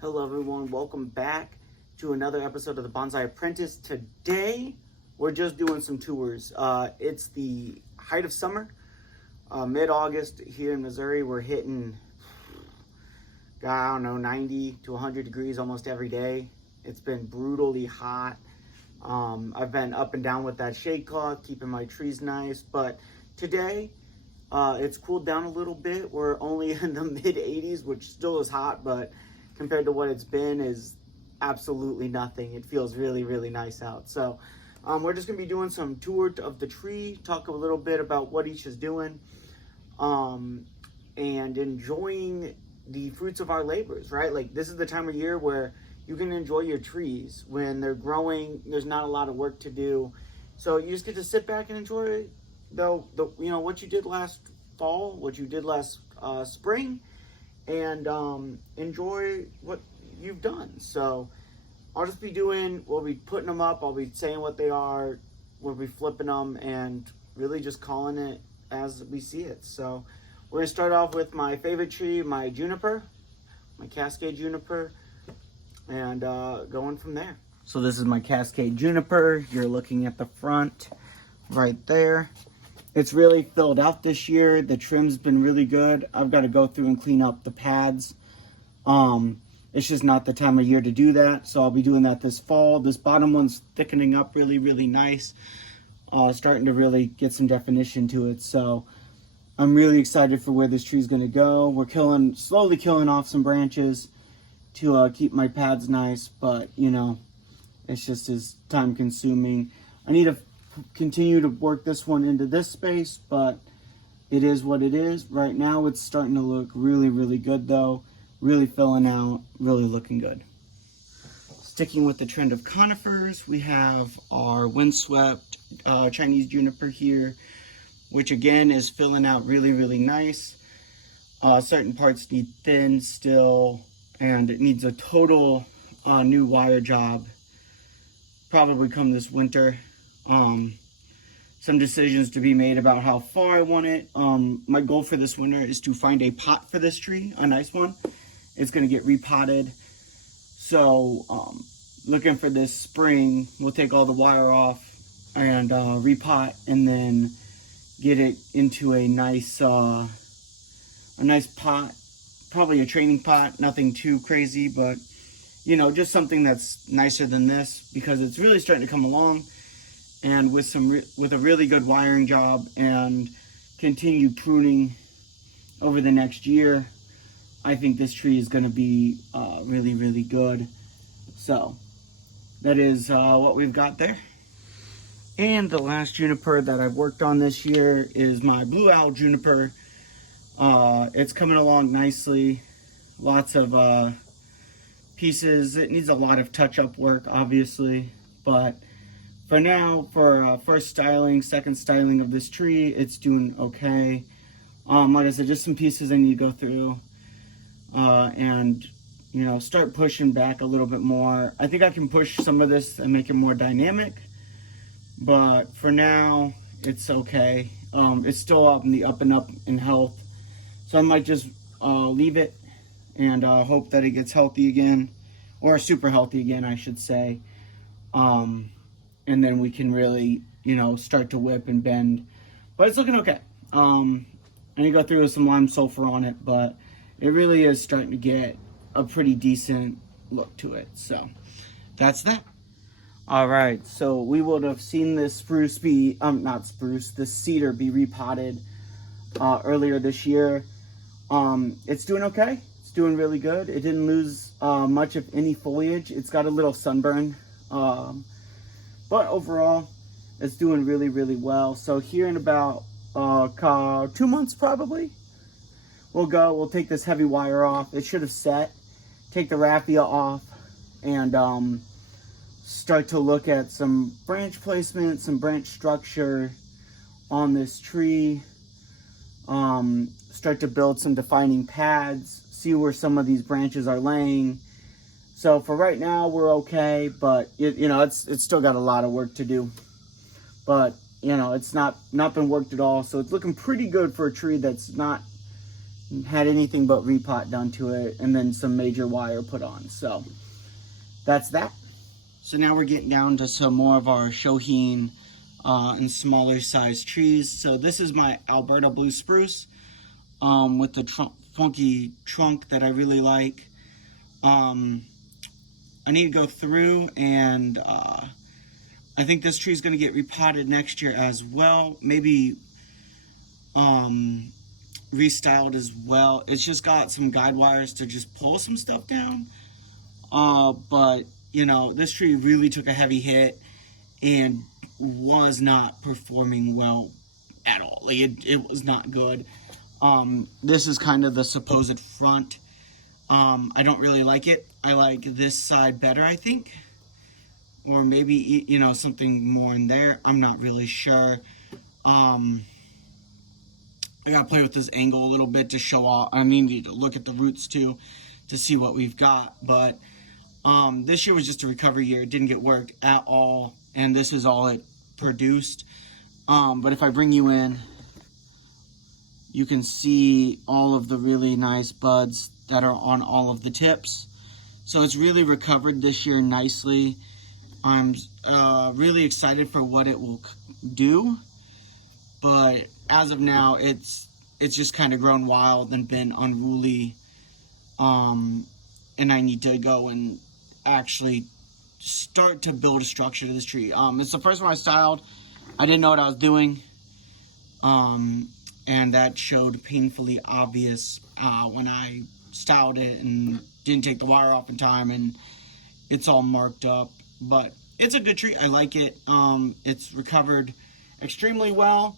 Hello everyone, welcome back to another episode of the Bonsai Apprentice. Today, we're just doing some tours. It's the height of summer, mid-August here in Missouri. We're hitting, I don't know, 90 to 100 degrees almost every day. It's been brutally hot. I've been up and down with that shade cloth, keeping my trees nice, but today, it's cooled down a little bit. We're only in the mid-80s, which still is hot, but compared to what it's been is absolutely nothing. It feels really, really nice out. So we're just gonna be doing some tour of the tree, talk a little bit about what each is doing, and enjoying the fruits of our labors, right? Like, this is the time of year where you can enjoy your trees. When they're growing, there's not a lot of work to do. So you just get to sit back and enjoy what you did last fall, what you did last spring, and enjoy what you've done. So we'll be putting them up, I'll be saying what they are, we'll be flipping them, and really just calling it as we see it. So we're gonna start off with my favorite tree, my juniper, my Cascade juniper, and going from there. So this is my Cascade juniper. You're looking at the front right there. It's really filled out this year. The trim's been really good. I've got to go through and clean up the pads. It's just not the time of year to do that, so I'll be doing that this fall. This bottom one's thickening up really, really nice. Starting to really get some definition to it, so I'm really excited for where this tree's going to go. We're slowly killing off some branches to keep my pads nice, but, it's just as time consuming. I need to continue to work this one into this space, but it is what it is. Right now it's starting to look really, really good though. Really filling out, really looking good. Sticking with the trend of conifers, we have our windswept Chinese juniper here, which again is filling out really, really nice. Certain parts need thin still, and it needs a total new wire job, probably come this winter. Some decisions to be made about how far I want it. My goal for this winter is to find a pot for this tree, a nice one. It's going to get repotted. So looking for this spring, we'll take all the wire off and repot, and then get it into a nice pot, probably a training pot, nothing too crazy, but just something that's nicer than this, because it's really starting to come along. And with a really good wiring job and continued pruning over the next year, I think this tree is going to be really, really good. So that is what we've got there. And the last juniper that I've worked on this year is my Blue Owl juniper. It's coming along nicely. Lots of pieces. It needs a lot of touch-up work, obviously, but for now, for first styling, second styling of this tree, it's doing okay. Like I said, just some pieces I need to go through and start pushing back a little bit more. I think I can push some of this and make it more dynamic, but for now, it's okay. It's still up in health, so I might just leave it and hope that it gets healthy again, or super healthy again, I should say. And then we can really, start to whip and bend. But it's looking okay. I need to go through with some lime sulfur on it, but it really is starting to get a pretty decent look to it. So that's that. All right, so we would have seen this this cedar be repotted earlier this year. It's doing okay. It's doing really good. It didn't lose much of any foliage. It's got a little sunburn. But overall, it's doing really, really well. So here in about 2 months probably, we'll take this heavy wire off. It should have set. Take the raffia off and start to look at some branch placement, some branch structure on this tree. Start to build some defining pads, see where some of these branches are laying. So for right now, we're okay, but it's still got a lot of work to do. But it's not been worked at all, so it's looking pretty good for a tree that's not had anything but repot done to it, and then some major wire put on. So that's that. So now we're getting down to some more of our Shohin and smaller size trees. So this is my Alberta blue spruce with the funky trunk that I really like. I need to go through and I think this tree is going to get repotted next year as well. Maybe restyled as well. It's just got some guide wires to just pull some stuff down. But, you know, this tree really took a heavy hit and was not performing well at all. Like, it was not good. This is kind of the supposed front. I don't really like it. I like this side better, I think. Or maybe, you know, something more in there. I'm not really sure. I gotta play with this angle a little bit to show off. I need to look at the roots too to see what we've got. But this year was just a recovery year. It didn't get worked at all. And this is all it produced. But if I bring you in, you can see all of the really nice buds that are on all of the tips. So it's really recovered this year nicely. I'm really excited for what it will do. But as of now, it's just kind of grown wild and been unruly. And I need to go and actually start to build a structure to this tree. It's the first one I styled. I didn't know what I was doing. And that showed painfully obvious when I styled it and didn't take the wire off in time, and it's all marked up. But it's a good tree. I like it. It's recovered extremely well.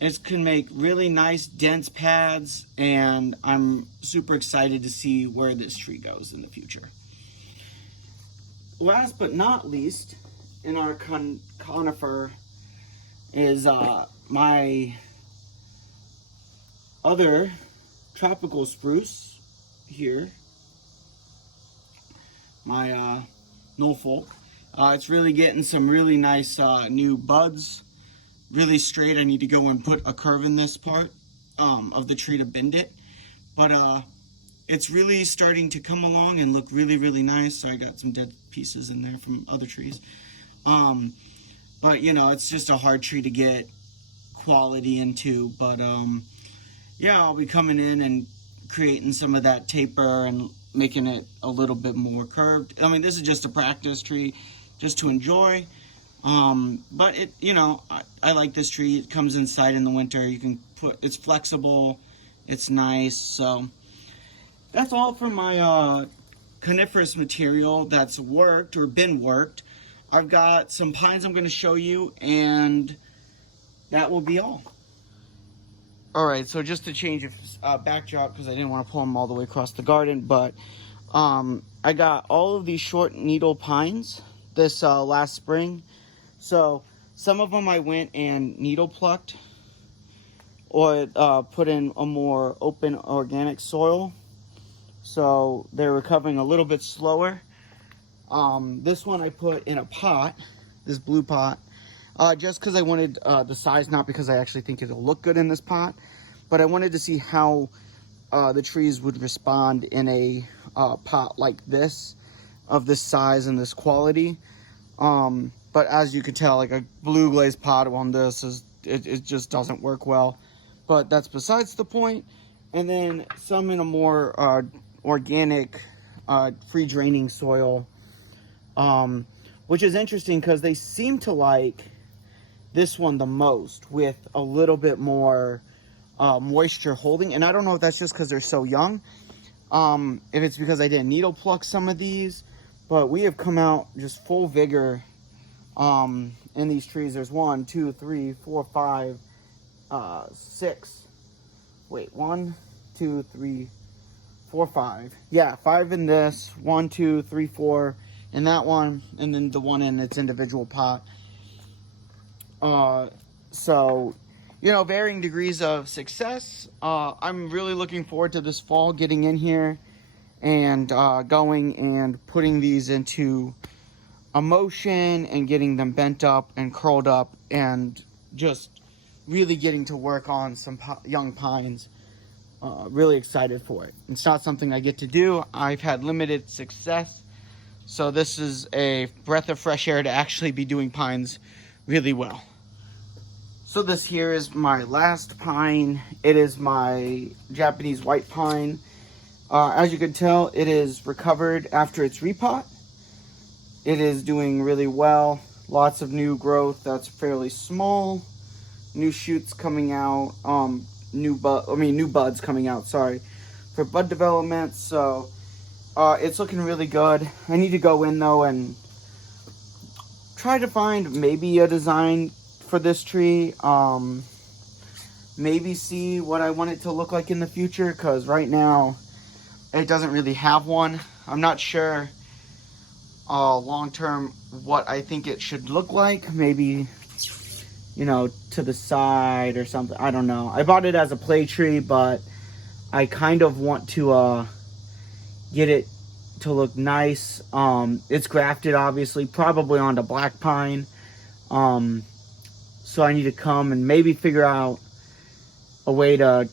It can make really nice dense pads, and I'm super excited to see where this tree goes in the future. Last but not least, in our conifer is my other tropical spruce here, my Norfolk. It's really getting some really nice new buds, really straight. I need to go and put a curve in this part of the tree to bend it, but it's really starting to come along and look really, really nice. I got some dead pieces in there from other trees, but you know, it's just a hard tree to get quality into. But yeah, I'll be coming in and creating some of that taper and making it a little bit more curved. I mean, this is just a practice tree, just to enjoy. But it, you know, I like this tree. It comes inside in the winter. You can it's flexible. It's nice. So that's all for my coniferous material that's worked or been worked. I've got some pines I'm going to show you, and that will be all. Alright, so just to change backdrop, because I didn't want to pull them all the way across the garden, but I got all of these short needle pines this last spring. So some of them I went and needle plucked or put in a more open organic soil. So they're recovering a little bit slower. This one I put in a pot, this blue pot. Just because I wanted the size, not because I actually think it'll look good in this pot, but I wanted to see how the trees would respond in a pot like this, of this size and this quality. But as you can tell, like a blue glazed pot on this, it just doesn't work well. But that's besides the point. And then some in a more organic, free draining soil, which is interesting because they seem to like this one the most, with a little bit more moisture holding. And I don't know if that's just because they're so young, if it's because I didn't needle pluck some of these, but we have come out just full vigor in these trees. There's 1, 2, 3, 4, 5, 6. Wait, 1, 2, 3, 4, 5. Yeah, 5 in this, 1, 2, 3, 4 in that one, and then the one in its individual pot. So, you know, varying degrees of success. I'm really looking forward to this fall, getting in here and going and putting these into a motion and getting them bent up and curled up and just really getting to work on some young pines. really excited for it. It's not something I get to do. I've had limited success. So this is a breath of fresh air to actually be doing pines really well. So this here is my last pine. It is my Japanese white pine. As you can tell, it is recovered after its repot. It is doing really well. Lots of new growth that's fairly small. New shoots coming out. New buds coming out, sorry, for bud development. So it's looking really good. I need to go in though and try to find maybe a design for this tree. Maybe see what I want it to look like in the future, because right now it doesn't really have one. I'm not sure long term what I think it should look like. Maybe, you know, to the side or something. I don't know. I bought it as a play tree, but I kind of want to get it to look nice. It's grafted, obviously, probably onto black pine. So I need to come and maybe figure out a way to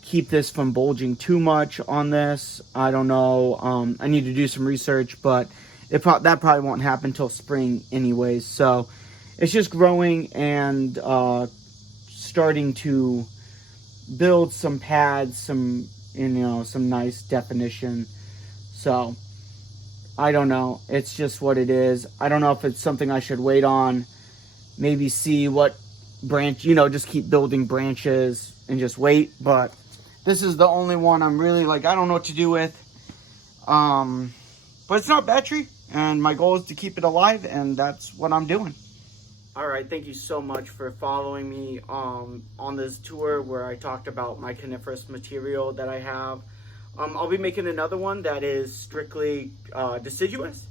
keep this from bulging too much on this. I don't know. I need to do some research, but that probably won't happen till spring anyways. So it's just growing and starting to build some pads, some nice definition. So I don't know. It's just what it is. I don't know if it's something I should wait on. Maybe see what branch, just keep building branches and just wait. But this is the only one I'm really I don't know what to do with. But it's not a bad tree, and my goal is to keep it alive, and that's what I'm doing. All right, thank you so much for following me on this tour where I talked about my coniferous material that I have. I'll be making another one that is strictly deciduous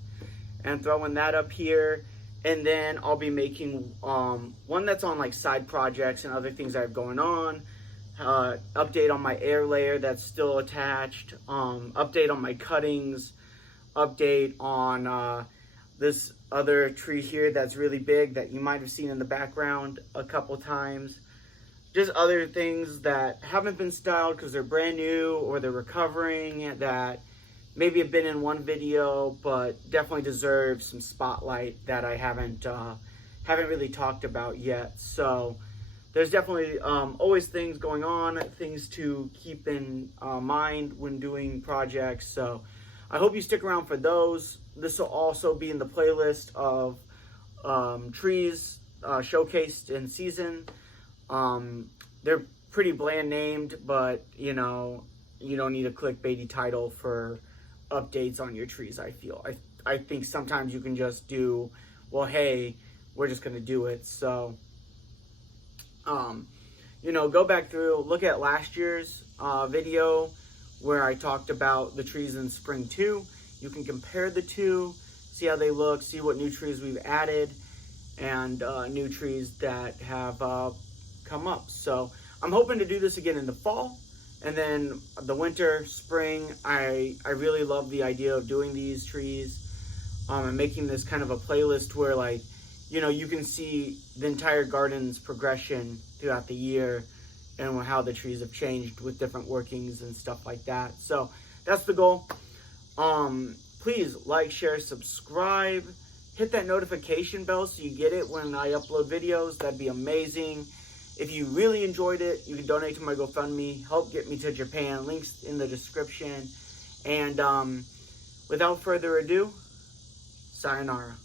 and throwing that up here. And then I'll be making one that's on side projects and other things I have going on. Update on my air layer that's still attached. Update on my cuttings. Update on this other tree here that's really big that you might have seen in the background a couple times. Just other things that haven't been styled because they're brand new or they're recovering, that maybe have been in one video but definitely deserve some spotlight that I haven't really talked about yet. So there's definitely always things going on, things to keep in mind when doing projects. So I hope you stick around for those. This will also be in the playlist of trees showcased in season. They're pretty bland named, but you don't need a clickbaity title for updates on your trees. I think sometimes you can just do, well, hey, we're just gonna do it. So go back through, look at last year's video where I talked about the trees in spring 2. You can compare the two, see how they look, see what new trees we've added, and new trees that have come up. So I'm hoping to do this again in the fall. And then the winter, spring, I really love the idea of doing these trees and making this kind of a playlist where you can see the entire garden's progression throughout the year and how the trees have changed with different workings and stuff like that. So that's the goal. Please like, share, subscribe, hit that notification bell so you get it when I upload videos. That'd be amazing. If you really enjoyed it, you can donate to my GoFundMe, help get me to Japan. Links in the description. And without further ado, sayonara.